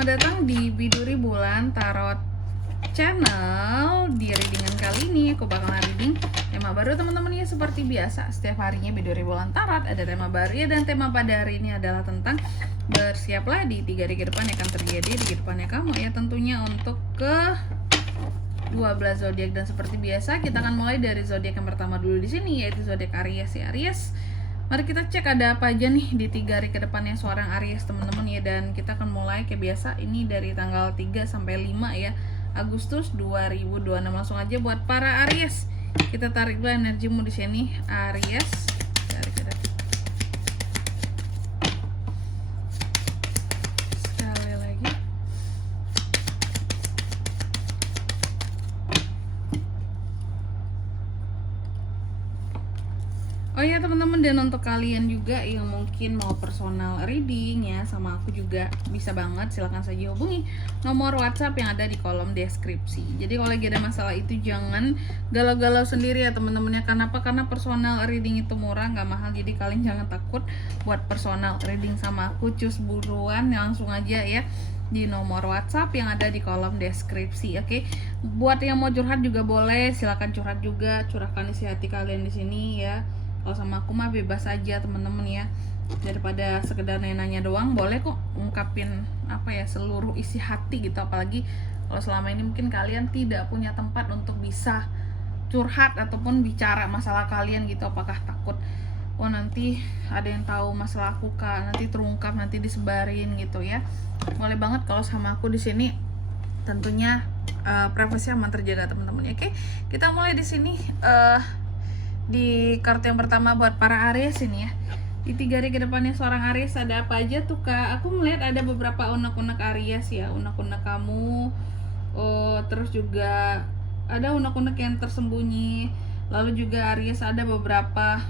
selamat datang di Biduri Bulan Tarot Channel. Di readingan kali ini aku bakalan reading tema baru teman-teman ya. Seperti biasa setiap harinya Biduri Bulan Tarot ada tema baru ya. Dan tema pada hari ini adalah tentang bersiaplah di 3 hari ke depan yang akan terjadi di kehidupannya kamu ya. Tentunya untuk ke 12 zodiak, dan seperti biasa kita akan mulai dari zodiak yang pertama dulu di sini, yaitu zodiak Aries ya. Aries, mari kita cek ada apa aja nih di 3 hari ke depannya seorang Aries teman-teman ya. Dan kita akan mulai kayak biasa ini dari tanggal 3 sampai 5 ya Agustus 2026. Langsung aja buat para Aries, kita tarik dulu energimu di sini Aries. Tarik ke depan. Sekali lagi. Oh ya teman-teman, dan untuk kalian juga yang mungkin mau personal reading ya sama aku juga bisa banget, silahkan saja hubungi nomor WhatsApp yang ada di kolom deskripsi. Jadi kalau lagi ada masalah itu jangan galau-galau sendiri ya teman-teman ya. Kenapa? Karena personal reading itu murah, nggak mahal. Jadi kalian jangan takut buat personal reading sama aku, cus buruan langsung aja ya di nomor WhatsApp yang ada di kolom deskripsi. Oke, buat yang mau curhat juga boleh, silakan curhat juga, curahkan isi hati kalian di sini ya. Kalau sama aku mah bebas aja teman-teman ya, daripada sekedar nanya doang, boleh kok ungkapin apa ya seluruh isi hati gitu. Apalagi kalau selama ini mungkin kalian tidak punya tempat untuk bisa curhat ataupun bicara masalah kalian gitu. Apakah takut nanti ada yang tahu masalah aku kak, nanti terungkap, nanti disebarin gitu ya. Boleh banget kalau sama aku di sini, tentunya privasi aman terjaga teman-teman. Oke, kita mulai di sini. Di kartu yang pertama buat para Aries ini ya, di 3 hari ke depannya seorang Aries ada apa aja tuh kak? Aku melihat ada beberapa unek-unek Aries ya, unek-unek kamu. Terus juga ada unek-unek yang tersembunyi. Lalu juga Aries ada beberapa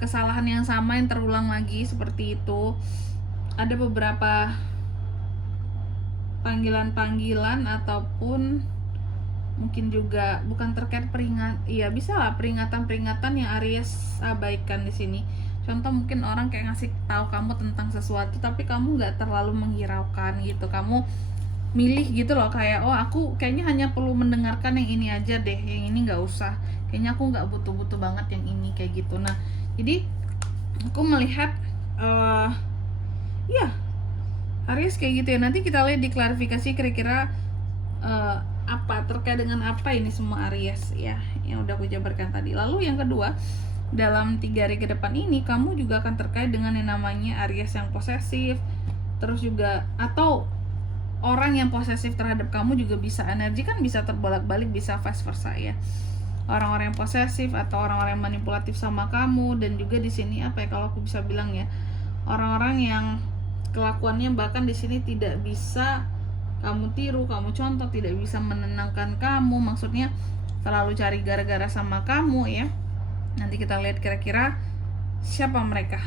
kesalahan yang sama yang terulang lagi seperti itu. Ada beberapa panggilan-panggilan ataupun mungkin juga bukan terkait iya bisa lah peringatan-peringatan yang Aries abaikan di sini. Contoh mungkin orang kayak ngasih tahu kamu tentang sesuatu tapi kamu nggak terlalu menghiraukan gitu. Kamu milih gitu loh, kayak aku kayaknya hanya perlu mendengarkan yang ini aja deh, yang ini nggak usah. Kayaknya aku nggak butuh-butuh banget yang ini kayak gitu. Nah, jadi aku melihat ya Aries kayak gitu ya. Nanti kita lihat di klarifikasi kira-kira apa terkait dengan apa ini semua Aries ya yang udah aku jabarkan tadi. Lalu yang kedua, dalam 3 hari ke depan ini kamu juga akan terkait dengan yang namanya Aries yang posesif. Terus juga atau orang yang posesif terhadap kamu juga bisa, energi kan bisa terbolak-balik, bisa vice versa ya. Orang-orang yang posesif atau orang-orang yang manipulatif sama kamu. Dan juga di sini apa ya kalau aku bisa bilang ya, orang-orang yang kelakuannya bahkan di sini tidak bisa kamu tiru, kamu contoh, tidak bisa menenangkan kamu, maksudnya selalu cari gara-gara sama kamu ya. Nanti kita lihat kira-kira siapa mereka,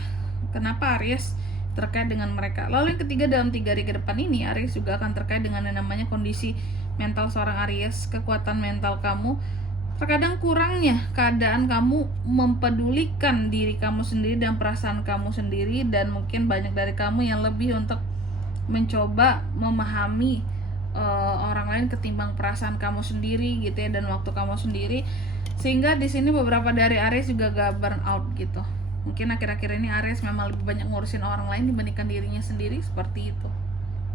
kenapa Aries terkait dengan mereka. Lalu yang ketiga, dalam 3 hari ke depan ini Aries juga akan terkait dengan yang namanya kondisi mental seorang Aries, kekuatan mental kamu. Terkadang kurangnya keadaan kamu mempedulikan diri kamu sendiri dan perasaan kamu sendiri, dan mungkin banyak dari kamu yang lebih untuk mencoba memahami orang lain ketimbang perasaan kamu sendiri gitu ya, dan waktu kamu sendiri. Sehingga di sini beberapa dari Aries juga gak burn out gitu. Mungkin akhir-akhir ini Aries memang lebih banyak ngurusin orang lain dibandingkan dirinya sendiri, seperti itu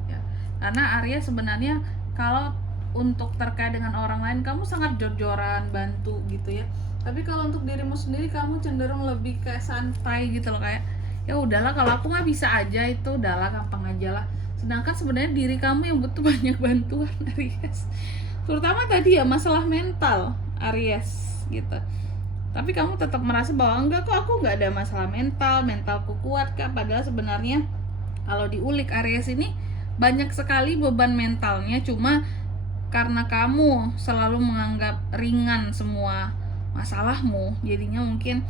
ya. Karena Aries sebenarnya kalau untuk terkait dengan orang lain kamu sangat jor-joran bantu gitu ya, tapi kalau untuk dirimu sendiri kamu cenderung lebih kayak santai gitu loh, kayak ya udahlah kalau aku nggak bisa aja, itu udahlah gampang aja lah. Sedangkan sebenarnya diri kamu yang butuh banyak bantuan Aries, terutama tadi ya masalah mental Aries gitu. Tapi kamu tetap merasa bahwa enggak kok, aku nggak ada masalah mentalku kuat kak. Padahal sebenarnya kalau diulik Aries ini banyak sekali beban mentalnya, cuma karena kamu selalu menganggap ringan semua masalahmu, jadinya mungkin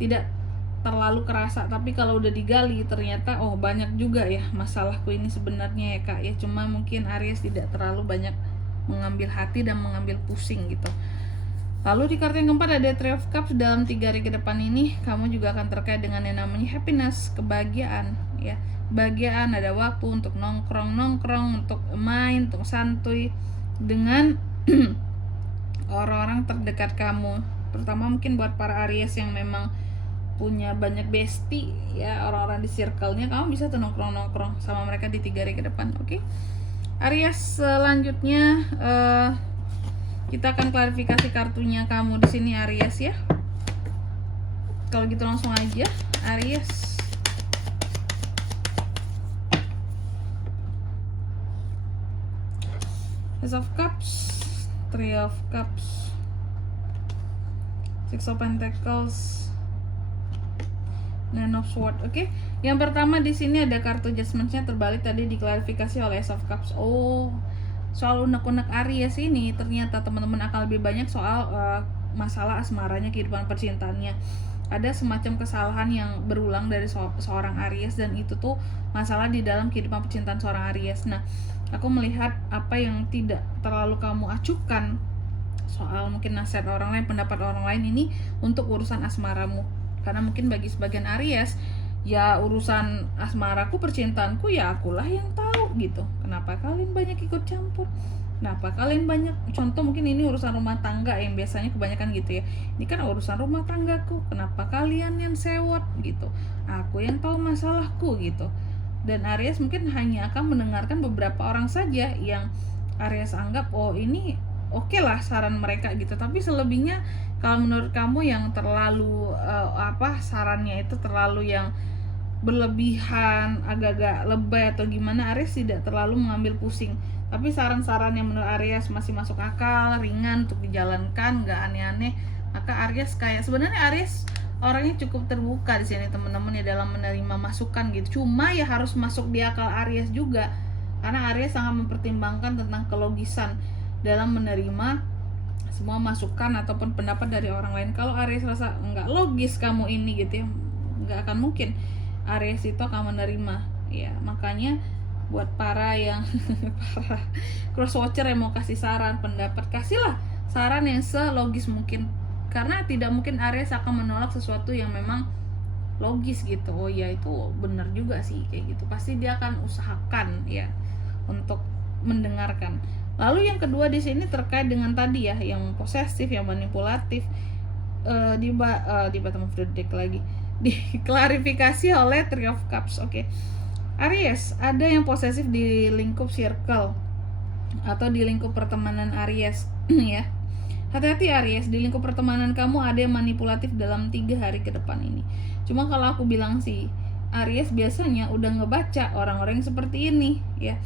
tidak terlalu kerasa. Tapi kalau udah digali ternyata banyak juga ya masalahku ini sebenarnya ya kak ya. Cuma mungkin Aries tidak terlalu banyak mengambil hati dan mengambil pusing gitu. Lalu di kartu yang keempat ada Three of Cups. Dalam 3 hari ke depan ini kamu juga akan terkait dengan yang namanya happiness, kebahagiaan ya. Kebahagiaan, ada waktu untuk nongkrong, untuk main, untuk santuy dengan orang-orang terdekat kamu. Terutama mungkin buat para Aries yang memang punya banyak bestie ya, orang-orang di circle-nya, kamu bisa tuh nongkrong sama mereka di 3 hari ke depan. Oke. Aries, selanjutnya kita akan klarifikasi kartunya kamu di sini Aries ya. Kalau gitu langsung aja Aries. Ace of Cups, Three of Cups, Six of Pentacles, Nine of Swords. Oke. Yang pertama di sini ada kartu Judgment-nya terbalik, tadi diklarifikasi oleh Ace of Cups. Oh, soal unek-unek Aries ini ternyata teman-teman akan lebih banyak soal masalah asmaranya, kehidupan percintaannya. Ada semacam kesalahan yang berulang dari seorang Aries, dan itu tuh masalah di dalam kehidupan percintaan seorang Aries. Nah, aku melihat apa yang tidak terlalu kamu acuhkan soal mungkin nasihat orang lain, pendapat orang lain ini untuk urusan asmaramu. Karena mungkin bagi sebagian Aries, ya urusan asmaraku, percintaanku, ya akulah yang tahu gitu. Kenapa kalian banyak ikut campur? Kenapa kalian banyak, contoh mungkin ini urusan rumah tangga yang biasanya kebanyakan gitu ya. Ini kan urusan rumah tanggaku, kenapa kalian yang sewot gitu? Aku yang tahu masalahku gitu. Dan Aries mungkin hanya akan mendengarkan beberapa orang saja yang Aries anggap oh ini oke lah saran mereka gitu. Tapi selebihnya kalau menurut kamu yang terlalu sarannya itu terlalu yang berlebihan, agak-agak lebay atau gimana, Aries tidak terlalu mengambil pusing. Tapi saran-saran yang menurut Aries masih masuk akal, ringan untuk dijalankan, nggak aneh-aneh, maka Aries kayak sebenarnya Aries orangnya cukup terbuka di sini teman-teman ya dalam menerima masukan gitu. Cuma ya harus masuk di akal Aries juga, karena Aries sangat mempertimbangkan tentang kelogisan dalam menerima semua masukan ataupun pendapat dari orang lain. Kalau Aries rasa nggak logis kamu ini gitu ya, nggak akan mungkin Aries itu akan menerima ya. Makanya buat para yang para cross watcher yang mau kasih saran, pendapat, kasihlah saran yang selogis mungkin, karena tidak mungkin Aries akan menolak sesuatu yang memang logis gitu. Oh ya itu benar juga sih kayak gitu, pasti dia akan usahakan ya untuk mendengarkan. Lalu yang kedua di sini terkait dengan tadi ya, yang posesif, yang manipulatif, di bottom of the deck lagi diklarifikasi oleh Three of Cups. Oke. Aries, ada yang posesif di lingkup circle atau di lingkup pertemanan Aries ya. Hati-hati Aries, di lingkup pertemanan kamu ada yang manipulatif dalam 3 hari ke depan ini. Cuma kalau aku bilang sih, Aries biasanya udah ngebaca orang-orang yang seperti ini ya.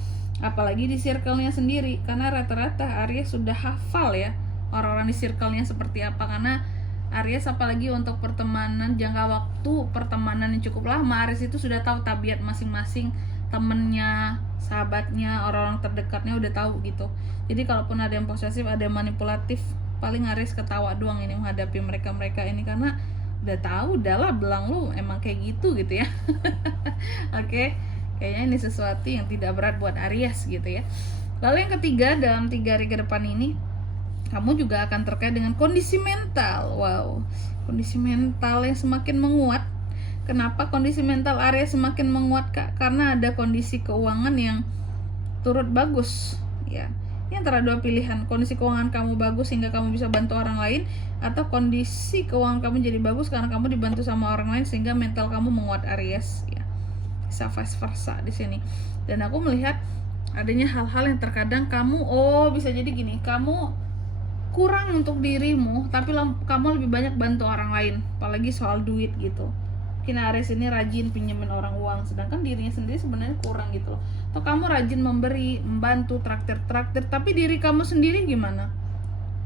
Apalagi di circle-nya sendiri, karena rata-rata Aries sudah hafal ya orang-orang di circle-nya seperti apa. Karena Aries apalagi untuk pertemanan jangka waktu pertemanan yang cukup lama, Aries itu sudah tahu tabiat masing-masing temennya, sahabatnya, orang-orang terdekatnya udah tahu gitu. Jadi kalaupun ada yang posesif, ada yang manipulatif, paling Aries ketawa doang ini menghadapi mereka ini, karena udah tahu, udahlah belang lu emang kayak gitu ya. Oke. Kayaknya ini sesuatu yang tidak berat buat Aries gitu ya. Lalu yang ketiga, dalam 3 hari ke depan ini kamu juga akan terkait dengan kondisi mental. Wow, kondisi mental yang semakin menguat. Kenapa kondisi mental Aries semakin menguat, Kak? Karena ada kondisi keuangan yang turut bagus ya. Ini antara dua pilihan, kondisi keuangan kamu bagus sehingga kamu bisa bantu orang lain, atau kondisi keuangan kamu jadi bagus karena kamu dibantu sama orang lain sehingga mental kamu menguat Aries ya. Bisa vice versa di sini. Dan aku melihat adanya hal-hal yang terkadang kamu bisa jadi gini, kamu kurang untuk dirimu tapi kamu lebih banyak bantu orang lain, apalagi soal duit gitu. Mungkin Aries ini rajin pinjemin orang uang, sedangkan dirinya sendiri sebenarnya kurang gitu loh. Atau kamu rajin memberi, membantu, traktir, tapi diri kamu sendiri gimana?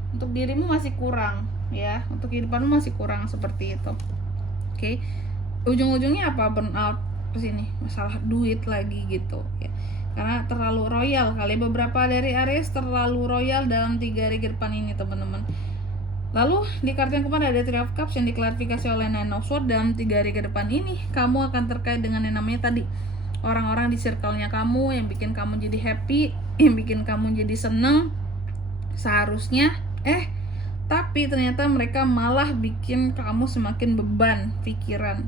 Untuk dirimu masih kurang ya, untuk kehidupanmu masih kurang seperti itu. Oke. Ujung-ujungnya apa? Burnout sini, masalah duit lagi gitu ya. Karena terlalu royal kali, beberapa dari Aries terlalu royal dalam 3 hari ke depan ini teman-teman. Lalu di kartu yang keempat ada Three of Cups yang diklarifikasi oleh Nine of Swords. Dalam 3 hari ke depan ini kamu akan terkait dengan yang namanya tadi orang-orang di circle-nya kamu yang bikin kamu jadi happy, yang bikin kamu jadi seneng. Seharusnya tapi ternyata mereka malah bikin kamu semakin beban pikiran.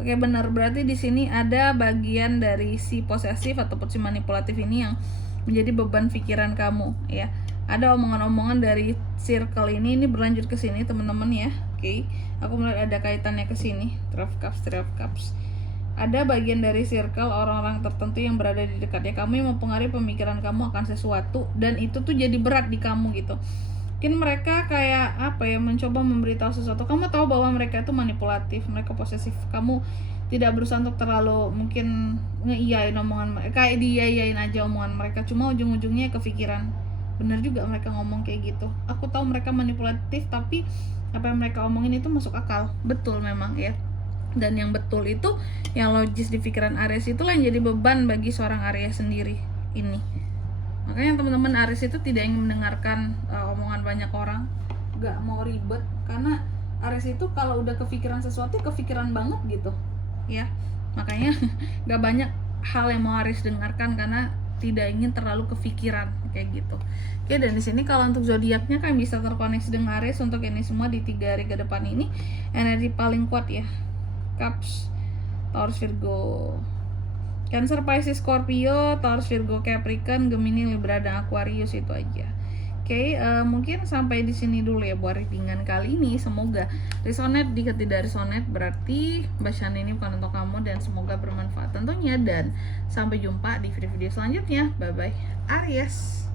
Oke, benar, berarti di sini ada bagian dari si posesif ataupun si manipulatif ini yang menjadi beban pikiran kamu ya. Ada omongan-omongan dari circle ini berlanjut ke sini teman-teman ya. Oke, aku melihat ada kaitannya ke sini. 12 cups. Ada bagian dari circle orang-orang tertentu yang berada di dekatnya kamu yang mempengaruhi pemikiran kamu akan sesuatu, dan itu tuh jadi berat di kamu gitu. Mungkin mereka kayak apa ya, mencoba memberitahu sesuatu, kamu tahu bahwa mereka itu manipulatif, mereka posesif, kamu tidak berusaha untuk terlalu mungkin ngeiyain omongan mereka, kayak diiyain aja omongan mereka, cuma ujung-ujungnya kepikiran, bener juga mereka ngomong kayak gitu, aku tahu mereka manipulatif, tapi apa yang mereka omongin itu masuk akal, betul memang ya. Dan yang betul itu, yang logis di pikiran Aries itulah yang jadi beban bagi seorang Aries sendiri ini. Makanya teman-teman Aries itu tidak ingin mendengarkan omongan banyak orang, gak mau ribet, karena Aries itu kalau udah kepikiran sesuatu, kepikiran banget gitu ya. Makanya gak banyak hal yang mau Aries dengarkan karena tidak ingin terlalu kepikiran kayak gitu. Oke, dan di sini kalau untuk zodiaknya kan bisa terkoneksi dengan Aries untuk ini semua di 3 hari ke depan ini. Energi paling kuat ya, Cups, Taurus, Virgo, Cancer, Pisces, Scorpio, Taurus, Virgo, Capricorn, Gemini, Libra, dan Aquarius, itu aja. Oke, mungkin sampai di sini dulu ya buat readingan kali ini. Semoga resonate. Jika tidak resonate berarti bacaan ini bukan untuk kamu, dan semoga bermanfaat tentunya. Dan sampai jumpa di video-video selanjutnya. Bye bye Aries.